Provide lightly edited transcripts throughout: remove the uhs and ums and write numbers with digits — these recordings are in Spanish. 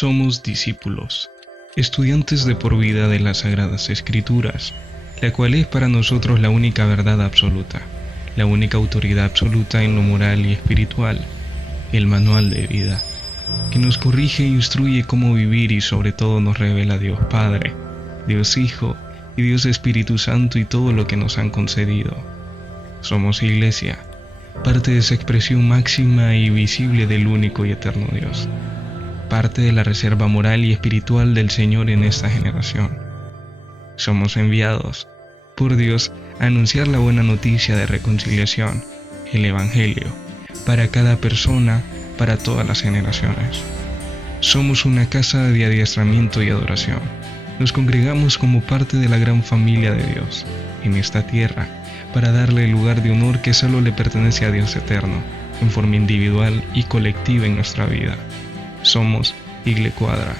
Somos discípulos, estudiantes de por vida de las Sagradas Escrituras, la cual es para nosotros la única verdad absoluta, la única autoridad absoluta en lo moral y espiritual, el manual de vida, que nos corrige e instruye cómo vivir y sobre todo nos revela Dios Padre, Dios Hijo y Dios Espíritu Santo y todo lo que nos han concedido. Somos Iglesia, parte de esa expresión máxima y visible del único y eterno Dios, parte de la reserva moral y espiritual del Señor en esta generación. Somos enviados por Dios a anunciar la buena noticia de reconciliación, el Evangelio, para cada persona, para todas las generaciones. Somos una casa de adiestramiento y adoración. Nos congregamos como parte de la gran familia de Dios en esta tierra para darle el lugar de honor que solo le pertenece a Dios eterno, en forma individual y colectiva en nuestra vida. Somos Igle Cuadra.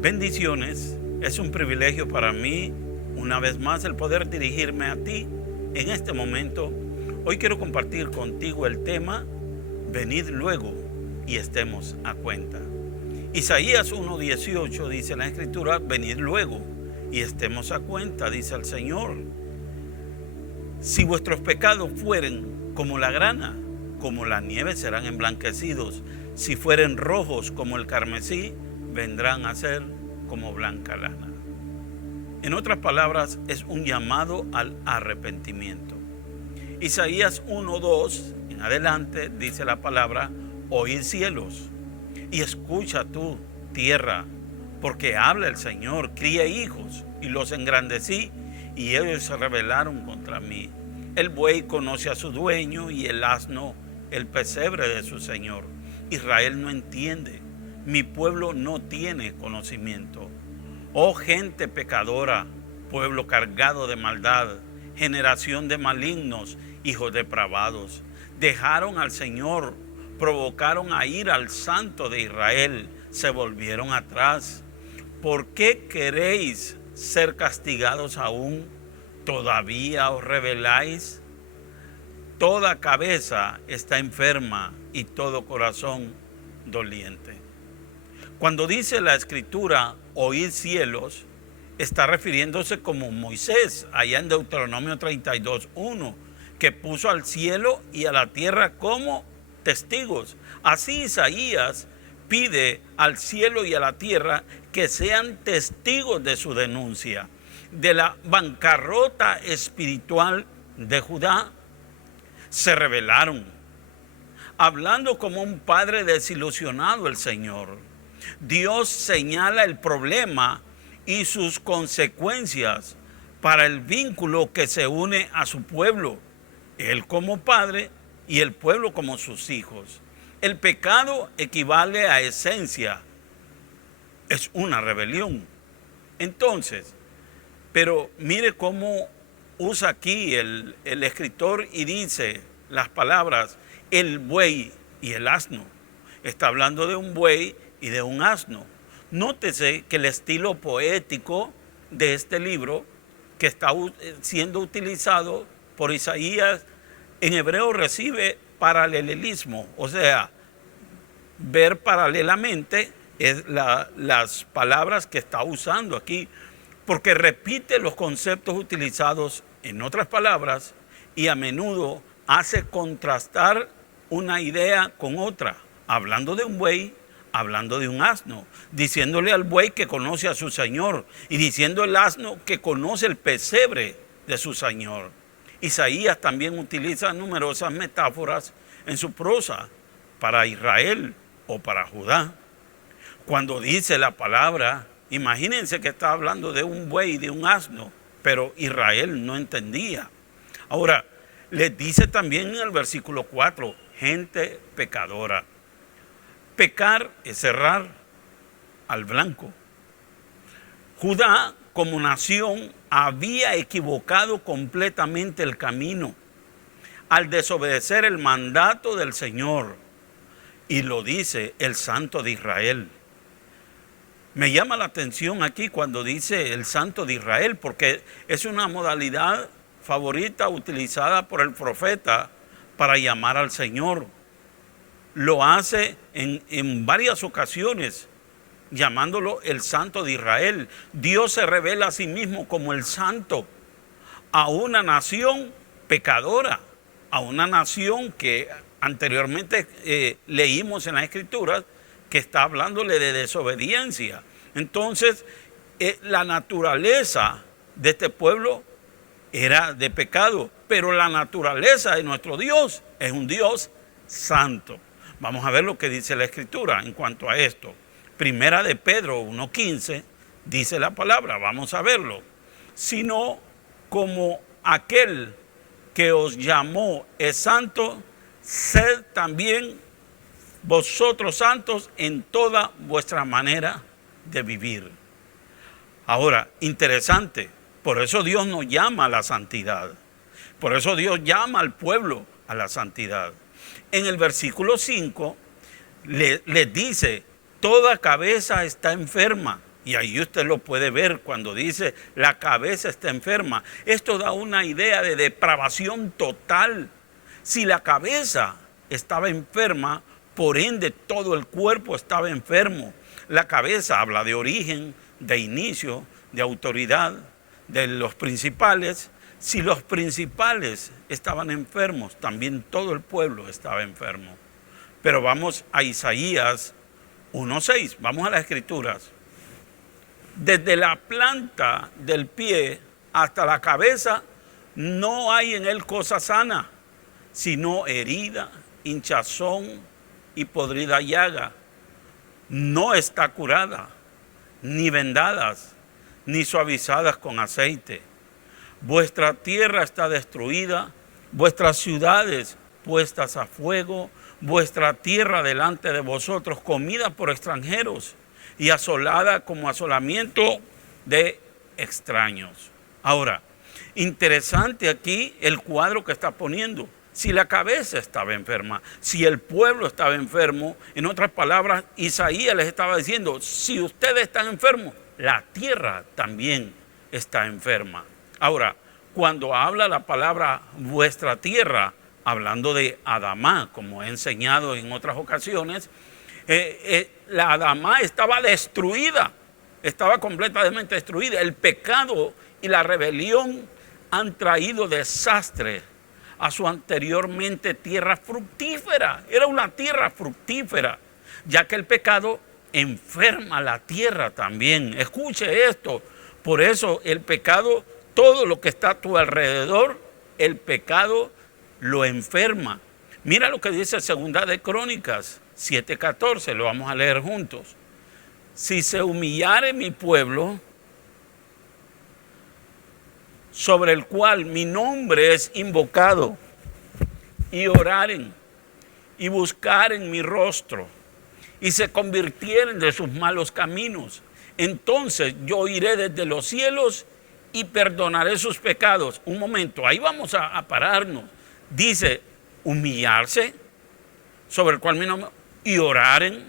Bendiciones, es un privilegio para mí, una vez más, el poder dirigirme a ti en este momento. Hoy quiero compartir contigo el tema, venid luego y estemos a cuenta. Isaías 1:18 dice en la Escritura, venid luego y estemos a cuenta, dice el Señor. Si vuestros pecados fueren como la grana, como la nieve serán emblanquecidos. Si fueren rojos como el carmesí, vendrán a ser como blanca lana. En otras palabras, es un llamado al arrepentimiento. Isaías 1:2 en adelante dice la palabra, oíd cielos y escucha tú, tierra, porque habla el Señor, crié hijos y los engrandecí y ellos se rebelaron contra mí. El buey conoce a su dueño y el asno el pesebre de su señor. Israel no entiende, mi pueblo no tiene conocimiento. Oh gente pecadora, pueblo cargado de maldad, generación de malignos, hijos depravados. Dejaron al Señor, provocaron a ir al Santo de Israel, se volvieron atrás. ¿Por qué queréis ser castigados aún? ¿Todavía os rebeláis? Toda cabeza está enferma y todo corazón doliente. Cuando dice la Escritura, oíd cielos, está refiriéndose como Moisés, allá en Deuteronomio 32:1, que puso al cielo y a la tierra como testigos. Así Isaías pide al cielo y a la tierra que sean testigos de su denuncia, de la bancarrota espiritual de Judá. Se rebelaron, hablando como un padre desilusionado el Señor. Dios señala el problema y sus consecuencias para el vínculo que se une a su pueblo, Él como padre y el pueblo como sus hijos. El pecado equivale a esencia, es una rebelión. Entonces, pero mire cómo usa aquí el escritor y dice las palabras, el buey y el asno. Está hablando de un buey y de un asno. Nótese que el estilo poético de este libro, que está siendo utilizado por Isaías, en hebreo recibe paralelismo, o sea, ver paralelamente es las palabras que está usando aquí, porque repite los conceptos utilizados en otras palabras y a menudo hace contrastar una idea con otra, hablando de un buey, hablando de un asno, diciéndole al buey que conoce a su señor y diciendo al asno que conoce el pesebre de su señor. Isaías también utiliza numerosas metáforas en su prosa para Israel o para Judá. Cuando dice la palabra, imagínense que está hablando de un buey y de un asno, pero Israel no entendía. Ahora, Les dice también en el versículo 4, gente pecadora. Pecar es errar al blanco. Judá como nación había equivocado completamente el camino al desobedecer el mandato del Señor. Y lo dice el Santo de Israel. Me llama la atención aquí cuando dice el Santo de Israel, porque es una modalidad favorita utilizada por el profeta para llamar al Señor. Lo hace en varias ocasiones, llamándolo el Santo de Israel. Dios se revela a sí mismo como el Santo a una nación pecadora, a una nación que anteriormente leímos en las Escrituras que está hablándole de desobediencia. Entonces, la naturaleza de este pueblo era de pecado, pero la naturaleza de nuestro Dios es un Dios santo. Vamos a ver lo que dice la Escritura en cuanto a esto. Primera de Pedro 1:15 dice la palabra, vamos a verlo. Sino como aquel que os llamó es santo, sed también vosotros santos en toda vuestra manera de vivir. Ahora, interesante, por eso Dios nos llama a la santidad. Por eso Dios llama al pueblo a la santidad. En el versículo 5 les dice, toda cabeza está enferma. Y ahí usted lo puede ver cuando dice, la cabeza está enferma. Esto da una idea de depravación total. Si la cabeza estaba enferma, por ende todo el cuerpo estaba enfermo. La cabeza habla de origen, de inicio, de autoridad, de los principales. Si los principales estaban enfermos, también todo el pueblo estaba enfermo. Pero vamos a Isaías 1:6, vamos a las Escrituras. Desde la planta del pie hasta la cabeza no hay en él cosa sana, sino herida, hinchazón y podrida llaga. No está curada, ni vendadas, ni suavizadas con aceite. Vuestra tierra está destruida, vuestras ciudades puestas a fuego, vuestra tierra delante de vosotros comida por extranjeros y asolada como asolamiento de extraños. Ahora, interesante aquí el cuadro que está poniendo. Si la cabeza estaba enferma, si el pueblo estaba enfermo, en otras palabras, Isaías les estaba diciendo, si ustedes están enfermos, la tierra también está enferma. Ahora, cuando habla la palabra vuestra tierra, hablando de Adamá, como he enseñado en otras ocasiones, la Adamá estaba destruida, estaba completamente destruida. El pecado y la rebelión han traído desastre a su anteriormente tierra fructífera. Era una tierra fructífera, ya que el pecado enferma la tierra también. Escuche esto, por eso el pecado, todo lo que está a tu alrededor, el pecado lo enferma. Mira lo que dice Segunda de Crónicas 7:14, lo vamos a leer juntos. Si se humillare mi pueblo, sobre el cual mi nombre es invocado, y oraren y buscaren mi rostro, y se convirtieren de sus malos caminos, entonces yo iré desde los cielos y perdonaré sus pecados. Un momento, ahí vamos a pararnos. Dice, humillarse, sobre el cual mi nombre, y oraren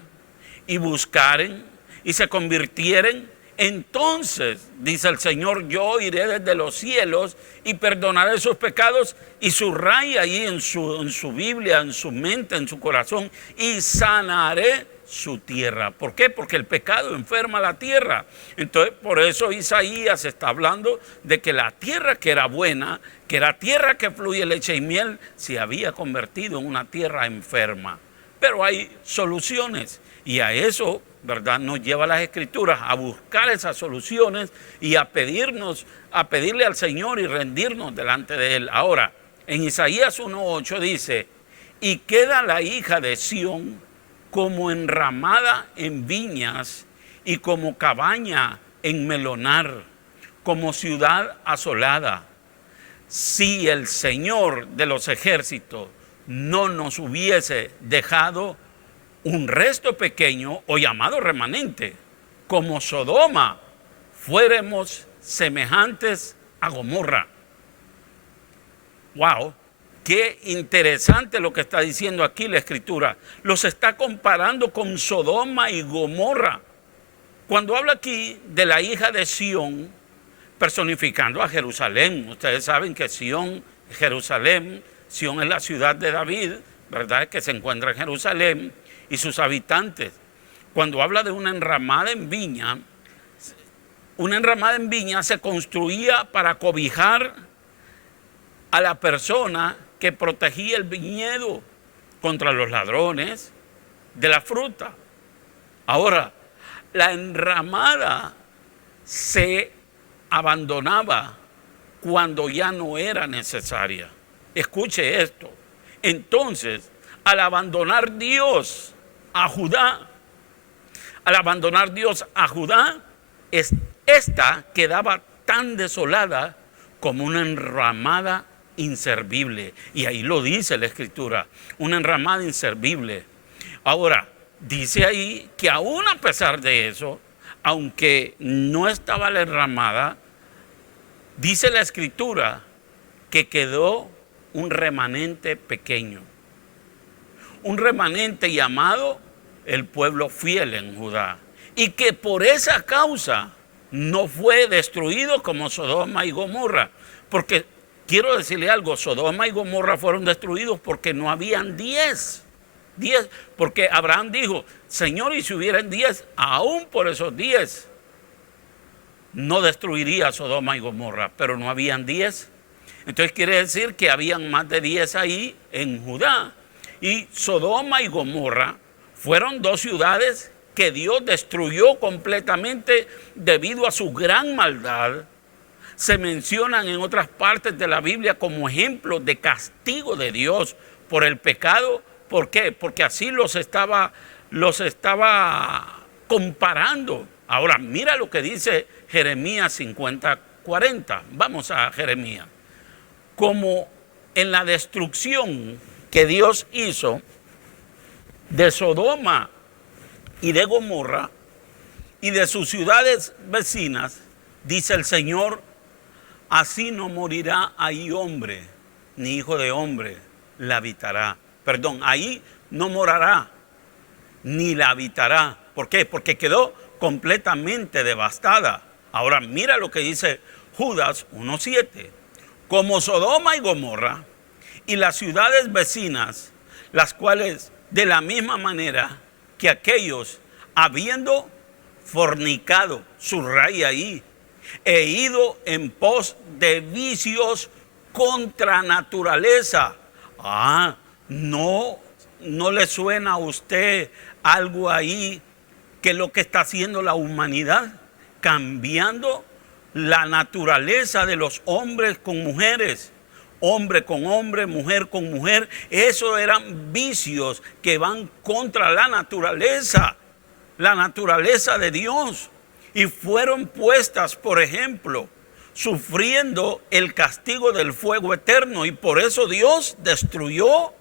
y buscaren y se convirtieren. Entonces, dice el Señor, yo iré desde los cielos y perdonaré sus pecados, y subraya ahí en su Biblia, en su mente, en su corazón, y sanaré su tierra. ¿Por qué? Porque el pecado enferma la tierra. Entonces, por eso Isaías está hablando de que la tierra que era buena, que era tierra que fluye leche y miel, se había convertido en una tierra enferma. Pero hay soluciones, y a eso, ¿verdad?, nos lleva las Escrituras a buscar esas soluciones y a pedirle al Señor y rendirnos delante de Él. Ahora, en Isaías 1:8 dice, y queda la hija de Sión como enramada en viñas y como cabaña en melonar, como ciudad asolada. si el Señor de los ejércitos no nos hubiese dejado un resto pequeño o llamado remanente, como Sodoma, fuéramos semejantes a Gomorra. ¡Wow! Qué interesante lo que está diciendo aquí la Escritura. Los está comparando con Sodoma y Gomorra. Cuando habla aquí de la hija de Sión, personificando a Jerusalén. Ustedes saben que Sión, Jerusalén, Sión es la ciudad de David, ¿verdad?, que se encuentra en Jerusalén, y sus habitantes. Cuando habla de una enramada en viña se construía para cobijar a la persona que protegía el viñedo contra los ladrones de la fruta. Ahora, la enramada se abandonaba cuando ya no era necesaria. Escuche esto. Entonces, al abandonar Dios a Judá, esta quedaba tan desolada como una enramada inservible. Y ahí lo dice la Escritura, una enramada inservible. Ahora, dice ahí que aún a pesar de eso, aunque no estaba la enramada, dice la Escritura que quedó un remanente pequeño. Un remanente llamado el pueblo fiel en Judá. Y que por esa causa no fue destruido como Sodoma y Gomorra. Porque quiero decirle algo, Sodoma y Gomorra fueron destruidos porque no habían 10. Porque Abraham dijo, Señor, y si hubieran 10, aún por esos 10, no destruiría Sodoma y Gomorra, pero no habían 10. Entonces quiere decir que habían más de 10 ahí en Judá. Y Sodoma y Gomorra fueron dos ciudades que Dios destruyó completamente debido a su gran maldad. Se mencionan en otras partes de la Biblia como ejemplos de castigo de Dios por el pecado. ¿Por qué? Porque así los estaba comparando. Ahora, mira lo que dice Jeremías 50:40. Vamos a Jeremías. Como en la destrucción que Dios hizo de Sodoma y de Gomorra y de sus ciudades vecinas, dice el Señor, así no morirá ahí hombre, ni hijo de hombre la habitará. Perdón, ahí no morará, ni la habitará. ¿Por qué? Porque quedó completamente devastada. Ahora mira lo que dice Judas 1:7. Como Sodoma y Gomorra y las ciudades vecinas, las cuales de la misma manera que aquellos, habiendo fornicado, subraya ahí, e ido en pos de vicios contra naturaleza. ¿No le suena a usted algo ahí que lo que está haciendo la humanidad? Cambiando la naturaleza de los hombres con mujeres, hombre con hombre, mujer con mujer. Eso eran vicios que van contra la naturaleza de Dios. Y fueron puestas, por ejemplo, sufriendo el castigo del fuego eterno. Y por eso Dios destruyó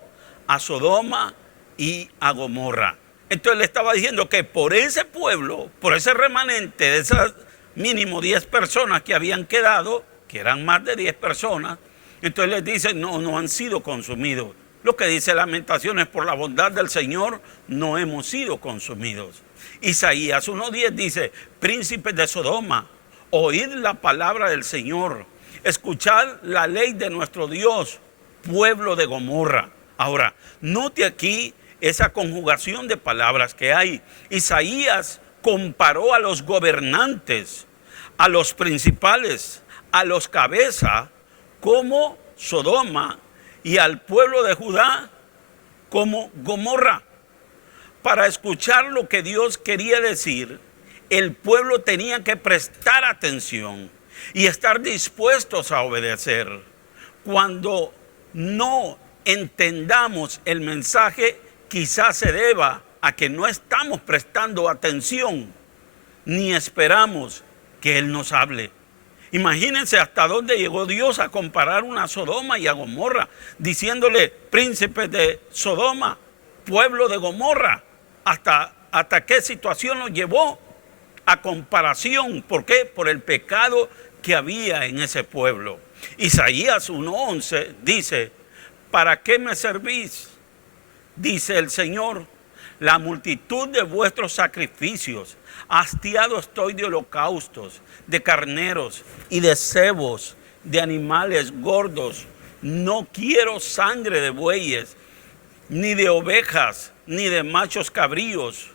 a Sodoma y a Gomorra. Entonces le estaba diciendo que por ese pueblo, por ese remanente de esas mínimo 10 personas que habían quedado, que eran más de 10 personas, entonces les dice, no han sido consumidos. Lo que dice Lamentaciones, por la bondad del Señor no hemos sido consumidos. Isaías 1:10 dice, príncipes de Sodoma, oíd la palabra del Señor, escuchad la ley de nuestro Dios, pueblo de Gomorra. Ahora, note aquí esa conjugación de palabras que hay. Isaías comparó a los gobernantes, a los principales, a los cabezas, como Sodoma, y al pueblo de Judá como Gomorra. Para escuchar lo que Dios quería decir, el pueblo tenía que prestar atención y estar dispuestos a obedecer. Cuando no entendamos el mensaje, quizás se deba a que no estamos prestando atención ni esperamos que Él nos hable. Imagínense hasta dónde llegó Dios a comparar una Sodoma y a Gomorra, diciéndole príncipes de Sodoma, pueblo de Gomorra. Hasta qué situación lo llevó a comparación. ¿Por qué? Por el pecado que había en ese pueblo. Isaías 1:11 dice: ¿para qué me servís? Dice el Señor, la multitud de vuestros sacrificios. Hastiado estoy de holocaustos, de carneros y de cebos, de animales gordos. No quiero sangre de bueyes, ni de ovejas, ni de machos cabríos.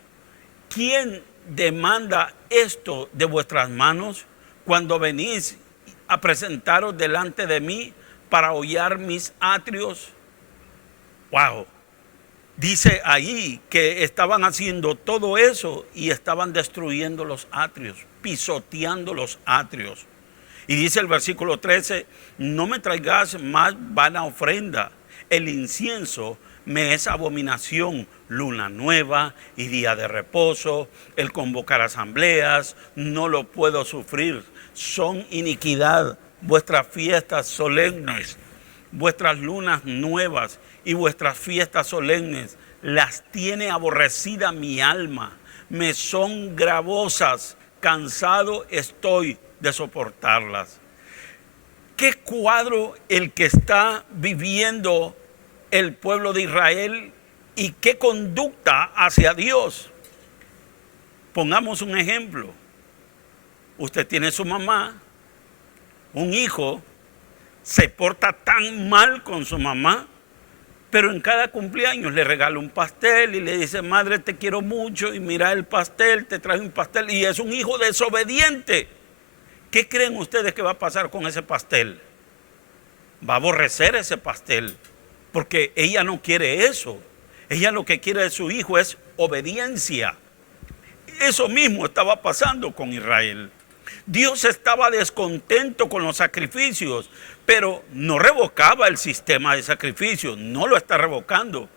¿Quién demanda esto de vuestras manos cuando venís a presentaros delante de mí para hollar mis atrios? Wow. Dice ahí que estaban haciendo todo eso y estaban destruyendo los atrios, pisoteando los atrios. Y dice el versículo 13, no me traigas más vana ofrenda, el incienso me es abominación, luna nueva y día de reposo, el convocar asambleas, no lo puedo sufrir, son iniquidad vuestras fiestas solemnes, vuestras lunas nuevas y vuestras fiestas solemnes, las tiene aborrecida mi alma, me son gravosas, cansado estoy de soportarlas. ¿Qué cuadro el que está viviendo el pueblo de Israel y qué conducta hacia Dios? Pongamos un ejemplo. Usted tiene su mamá, un hijo se porta tan mal con su mamá, pero en cada cumpleaños le regala un pastel y le dice, madre, te quiero mucho, y mira el pastel, te trae un pastel, y es un hijo desobediente. ¿Qué creen ustedes que va a pasar con ese pastel? Va a aborrecer ese pastel, porque ella no quiere eso. Ella lo que quiere de su hijo es obediencia. Eso mismo estaba pasando con Israel. Dios estaba descontento con los sacrificios, pero no revocaba el sistema de sacrificios, no lo está revocando.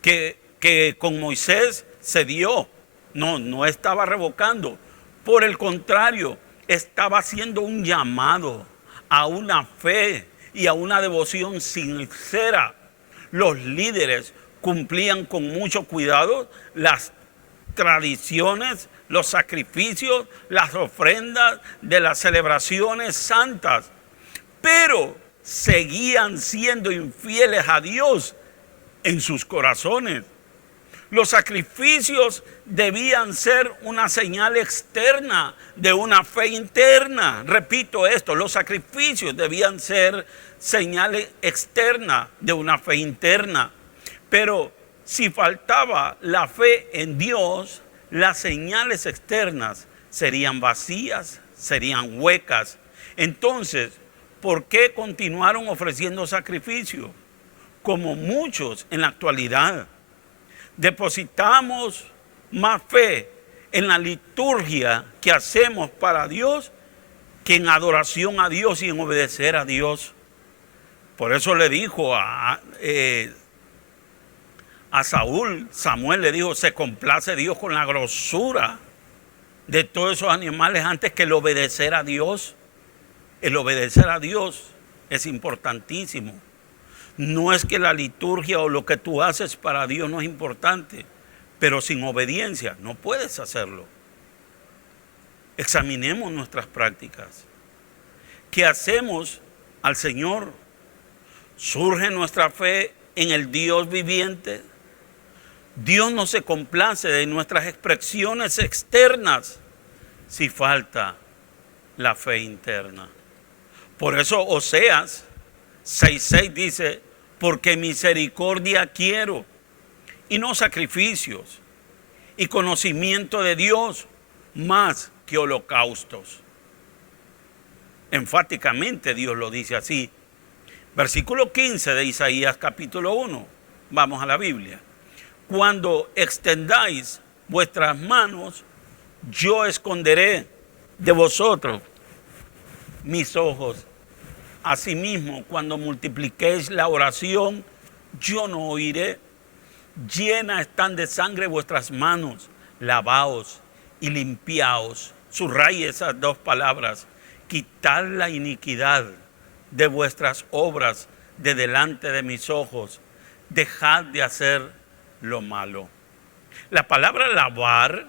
Que con Moisés se dio, no estaba revocando. Por el contrario, estaba haciendo un llamado a una fe y a una devoción sincera. Los líderes cumplían con mucho cuidado las tradiciones, los sacrificios, las ofrendas de las celebraciones santas, pero seguían siendo infieles a Dios en sus corazones. Los sacrificios debían ser una señal externa de una fe interna. Repito esto, los sacrificios debían ser señales externas de una fe interna. Pero si faltaba la fe en Dios, las señales externas serían vacías, serían huecas. Entonces, ¿por qué continuaron ofreciendo sacrificios? Como muchos en la actualidad. Depositamos más fe en la liturgia que hacemos para Dios que en adoración a Dios y en obedecer a Dios. Por eso le dijo a Saúl, Samuel le dijo, se complace Dios con la grosura de todos esos animales antes que el obedecer a Dios. El obedecer a Dios es importantísimo. No es que la liturgia o lo que tú haces para Dios no es importante, pero sin obediencia no puedes hacerlo. Examinemos nuestras prácticas. ¿Qué hacemos al Señor? ¿Surge nuestra fe en el Dios viviente? Dios no se complace de nuestras expresiones externas si falta la fe interna. Por eso Oseas 6:6 dice, porque misericordia quiero y no sacrificios, y conocimiento de Dios más que holocaustos. Enfáticamente Dios lo dice así. Versículo 15 de Isaías capítulo 1. Vamos a la Biblia. Cuando extendáis vuestras manos, yo esconderé de vosotros mis ojos. Asimismo, cuando multipliquéis la oración, yo no oiré. Llenas están de sangre vuestras manos, lavaos y limpiaos. Subraye esas dos palabras. quitad la iniquidad de vuestras obras de delante de mis ojos, dejad de hacer lo malo. La palabra lavar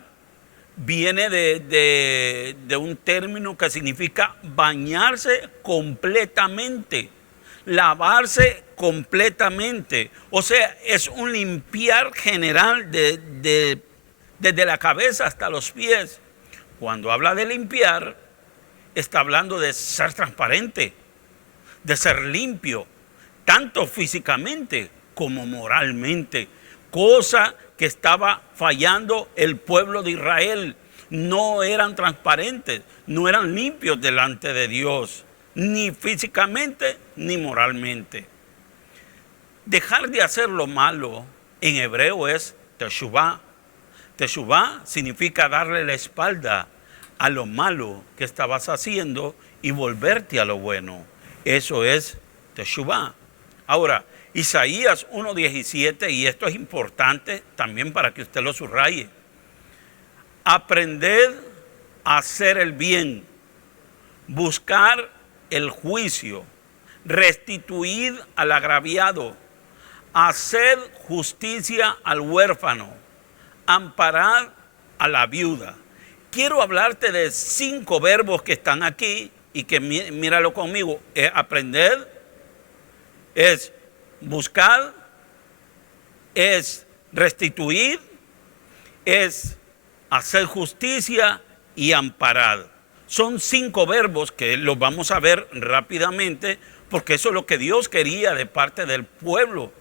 viene de un término que significa bañarse completamente, lavarse completamente. O sea, es un limpiar general desde la cabeza hasta los pies. Cuando habla de limpiar, está hablando de ser transparente, de ser limpio, tanto físicamente como moralmente, cosa que estaba fallando el pueblo de Israel. No eran transparentes, no eran limpios delante de Dios, ni físicamente ni moralmente. Dejar de hacer lo malo en hebreo es teshuvah. Teshuvah significa darle la espalda a lo malo que estabas haciendo y volverte a lo bueno. Eso es teshuvah. Ahora, Isaías 1:17, y esto es importante también para que usted lo subraye. Aprended a hacer el bien, buscar el juicio, restituid al agraviado, haced justicia al huérfano, amparad a la viuda. Quiero hablarte de 5 verbos que están aquí y que míralo conmigo. Aprender es buscar, es restituir, es hacer justicia y amparar. Son 5 verbos que los vamos a ver rápidamente, porque eso es lo que Dios quería de parte del pueblo.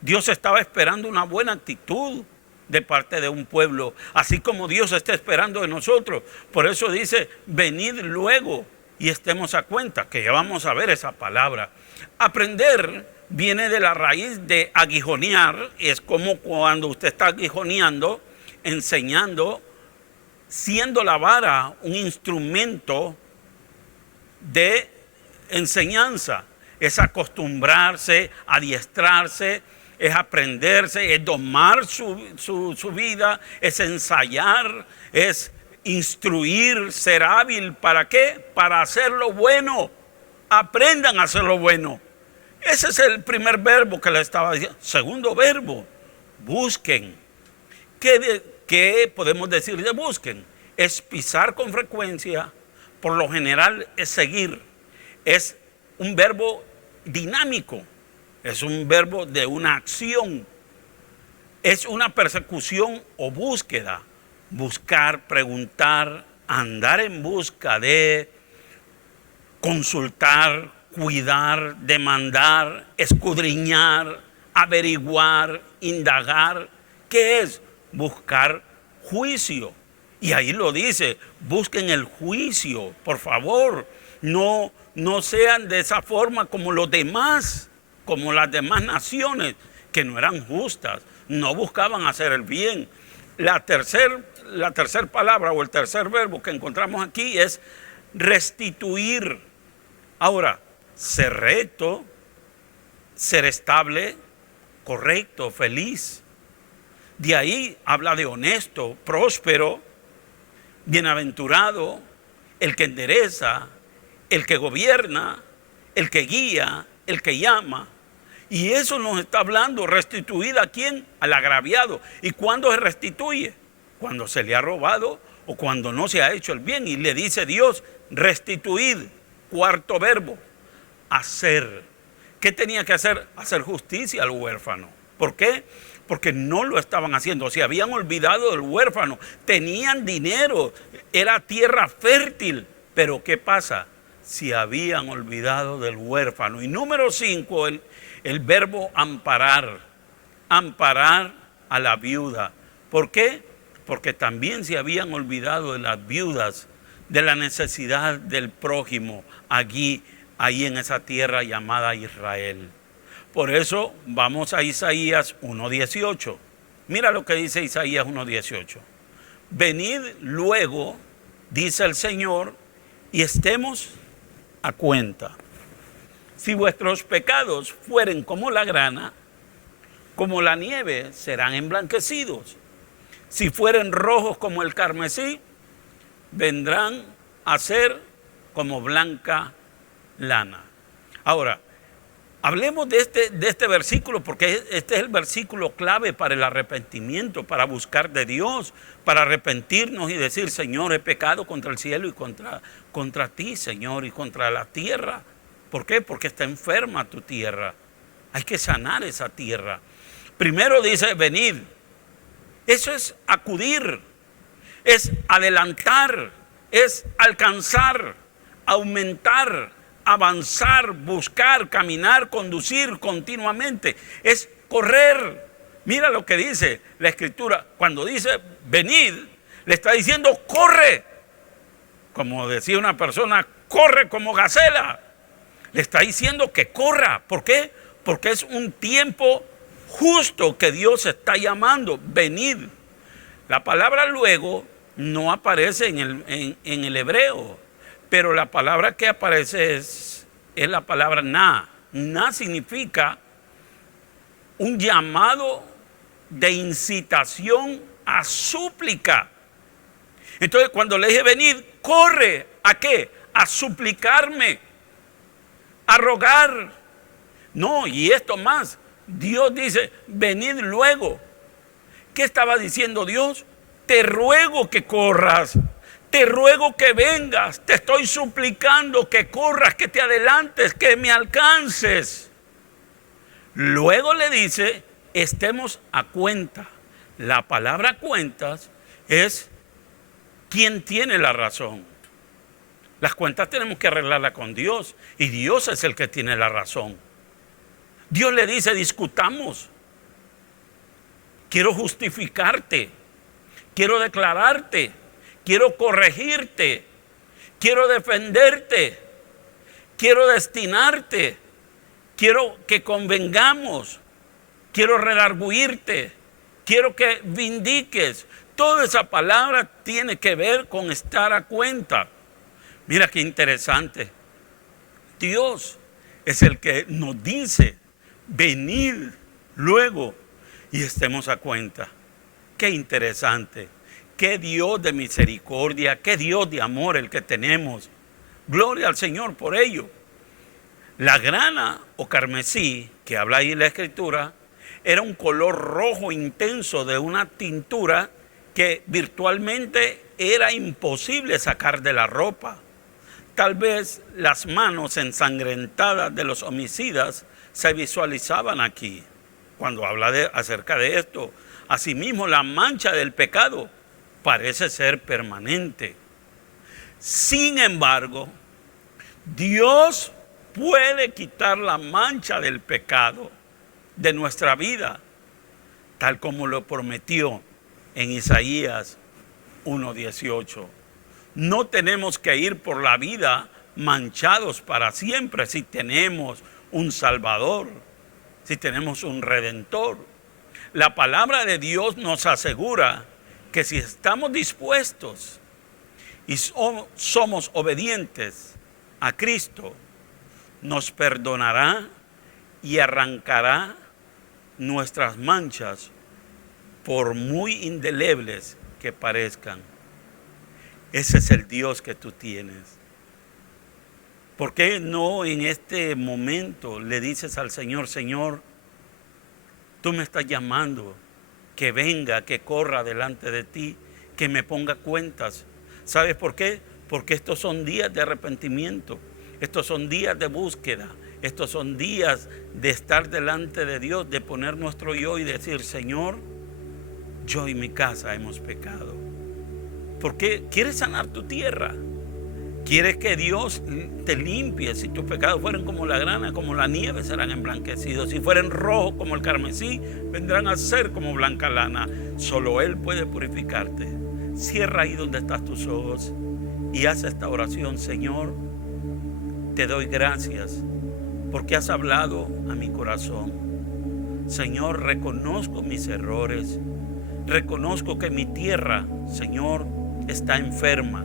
Dios estaba esperando una buena actitud de parte de un pueblo, así como Dios está esperando de nosotros. Por eso dice, venid luego y estemos a cuenta, que ya vamos a ver esa palabra. Aprender viene de la raíz de aguijonear. Es como cuando usted está aguijoneando, enseñando, siendo la vara un instrumento de enseñanza. Es acostumbrarse, adiestrarse, es aprenderse, es domar su vida, es ensayar, es instruir, ser hábil. ¿Para qué? Para hacer lo bueno. Aprendan a hacer lo bueno. Ese es el primer verbo que le estaba diciendo. Segundo verbo, busquen. ¿Qué podemos decir de busquen? Es pisar con frecuencia, por lo general es seguir. Es un verbo dinámico, es un verbo de una acción, es una persecución o búsqueda. Buscar, preguntar, andar en busca de, consultar, cuidar, demandar, escudriñar, averiguar, indagar. ¿Qué es? Buscar juicio. Y ahí lo dice, busquen el juicio, por favor. No sean de esa forma como los demás, como las demás naciones que no eran justas, no buscaban hacer el bien. La tercer palabra o el tercer verbo que encontramos aquí es restituir. Ahora, ser recto, ser estable, correcto, feliz. De ahí habla de honesto, próspero, bienaventurado, el que endereza, el que gobierna, el que guía, el que llama. Y eso nos está hablando, restituir a quién, al agraviado. ¿Y cuándo se restituye? Cuando se le ha robado o cuando no se ha hecho el bien. Y le dice Dios, restituid. Cuarto verbo, hacer. ¿Qué tenía que hacer? Hacer justicia al huérfano. ¿Por qué? Porque no lo estaban haciendo. Se habían olvidado del huérfano. Tenían dinero, era tierra fértil. Pero ¿qué pasa? Se habían olvidado del huérfano. Y número 5, el verbo amparar. Amparar a la viuda. ¿Por qué? Porque también se habían olvidado de las viudas, de la necesidad del prójimo ahí en esa tierra llamada Israel. Por eso vamos a Isaías 1:18. Mira lo que dice Isaías 1:18. Venid luego, dice el Señor, y estemos a cuenta. Si vuestros pecados fueren como la grana, como la nieve serán emblanquecidos. Si fueren rojos como el carmesí, vendrán a ser como blanca lana. Ahora, hablemos de este versículo, porque este es el versículo clave para el arrepentimiento, para buscar de Dios, para arrepentirnos y decir: Señor, he pecado contra el cielo y contra ti, Señor, y contra la tierra. ¿Por qué? Porque está enferma tu tierra. Hay que sanar esa tierra. Primero dice: venid. Eso es acudir, es adelantar, es alcanzar, aumentar, avanzar, buscar, caminar, conducir continuamente. Es correr. Mira lo que dice la Escritura. Cuando dice venid, le está diciendo corre. Como decía una persona, corre como gacela. Le está diciendo que corra. ¿Por qué? Porque es un tiempo justo que Dios está llamando. Venid. La palabra luego no aparece en el hebreo, pero la palabra que aparece es la palabra na. Na significa un llamado de incitación a súplica. Entonces, cuando le dije venid, corre. ¿A qué? A suplicarme, a rogar. No, y esto más. Dios dice: venid luego. ¿Qué estaba diciendo Dios? Te ruego que corras, te ruego que vengas, te estoy suplicando que corras, que te adelantes, que me alcances. Luego le dice: estemos a cuenta. La palabra cuentas es quien tiene la razón. Las cuentas tenemos que arreglarlas con Dios, y Dios es el que tiene la razón. Dios le dice: discutamos. Quiero justificarte, quiero declararte, quiero corregirte, quiero defenderte, quiero destinarte, quiero que convengamos, quiero redarguirte, quiero que vindiques. Toda esa palabra tiene que ver con estar a cuenta. Mira qué interesante. Dios es el que nos dice: venid luego y estemos a cuenta. Qué interesante. Qué Dios de misericordia, qué Dios de amor el que tenemos. Gloria al Señor por ello. La grana o carmesí que habla ahí en la Escritura era un color rojo intenso de una tintura que virtualmente era imposible sacar de la ropa. Tal vez las manos ensangrentadas de los homicidas se visualizaban aquí cuando habla acerca de esto. Asimismo, la mancha del pecado parece ser permanente. Sin embargo, Dios puede quitar la mancha del pecado de nuestra vida, tal como lo prometió en Isaías 1:18. No tenemos que ir por la vida manchados para siempre si tenemos un Salvador, si tenemos un Redentor. La palabra de Dios nos asegura que si estamos dispuestos y somos obedientes a Cristo, nos perdonará y arrancará nuestras manchas, por muy indelebles que parezcan. Ese es el Dios que tú tienes. ¿Por qué no en este momento le dices al Señor: Señor, tú me estás llamando, que venga, que corra delante de ti, que me ponga cuentas? ¿Sabes por qué? Porque estos son días de arrepentimiento, estos son días de búsqueda, estos son días de estar delante de Dios, de poner nuestro yo y decir: Señor, yo y mi casa hemos pecado. ¿Por qué? ¿Quieres sanar tu tierra? ¿Quieres que Dios te limpie? Si tus pecados fueran como la grana, como la nieve, serán emblanquecidos. Si fueran rojos como el carmesí, vendrán a ser como blanca lana. Solo Él puede purificarte. Cierra ahí donde estás tus ojos y haz esta oración. Señor, te doy gracias porque has hablado a mi corazón. Señor, reconozco mis errores. Reconozco que mi tierra, Señor, está enferma.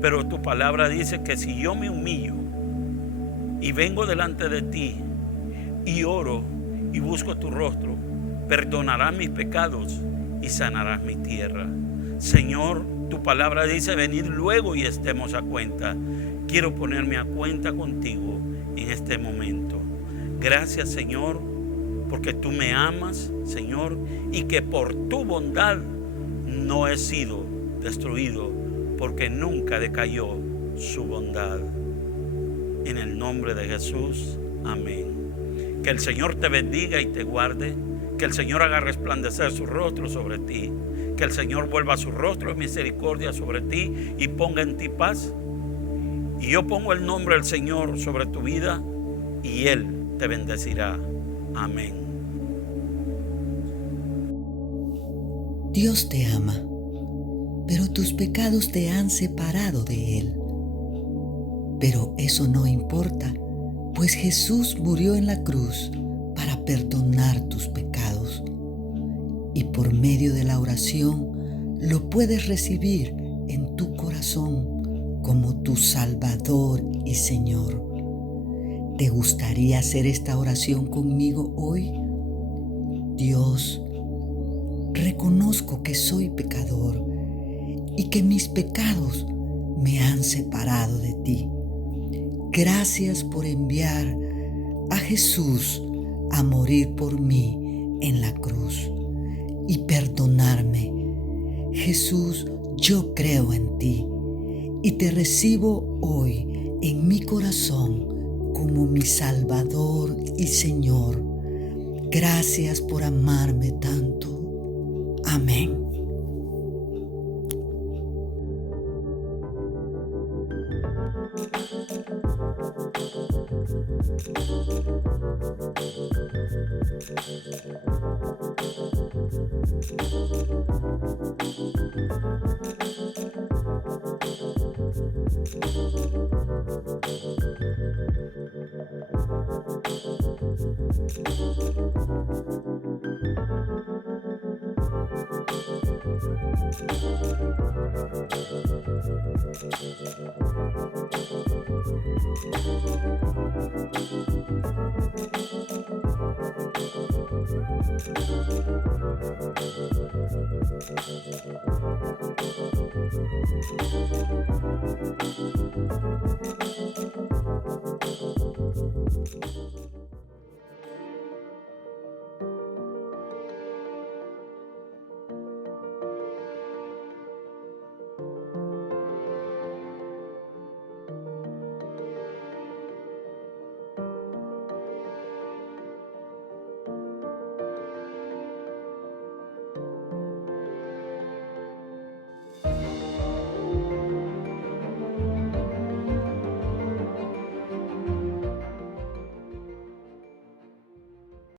Pero tu palabra dice que si yo me humillo y vengo delante de ti y oro y busco tu rostro, perdonarás mis pecados y sanarás mi tierra. Señor, tu palabra dice: venid luego y estemos a cuenta. quiero ponerme a cuenta contigo en este momento. Gracias, Señor, porque tú me amas, Señor, y que por tu bondad no he sido destruido, porque nunca decayó su bondad. En el nombre de Jesús, amén. Que el Señor te bendiga y te guarde. Que el Señor haga resplandecer su rostro sobre ti. Que el Señor vuelva su rostro de misericordia sobre ti y ponga en ti paz. Y yo pongo el nombre del Señor sobre tu vida y Él te bendecirá. Amén. Dios te ama, pero tus pecados te han separado de Él. Pero eso no importa, pues Jesús murió en la cruz para perdonar tus pecados. Y por medio de la oración lo puedes recibir en tu corazón como tu Salvador y Señor. ¿Te gustaría hacer esta oración conmigo hoy? Dios, reconozco que soy pecador y que mis pecados me han separado de ti. Gracias por enviar a Jesús a morir por mí en la cruz y perdonarme. Jesús, yo creo en ti y te recibo hoy en mi corazón como mi Salvador y Señor. Gracias por amarme tanto. Amén.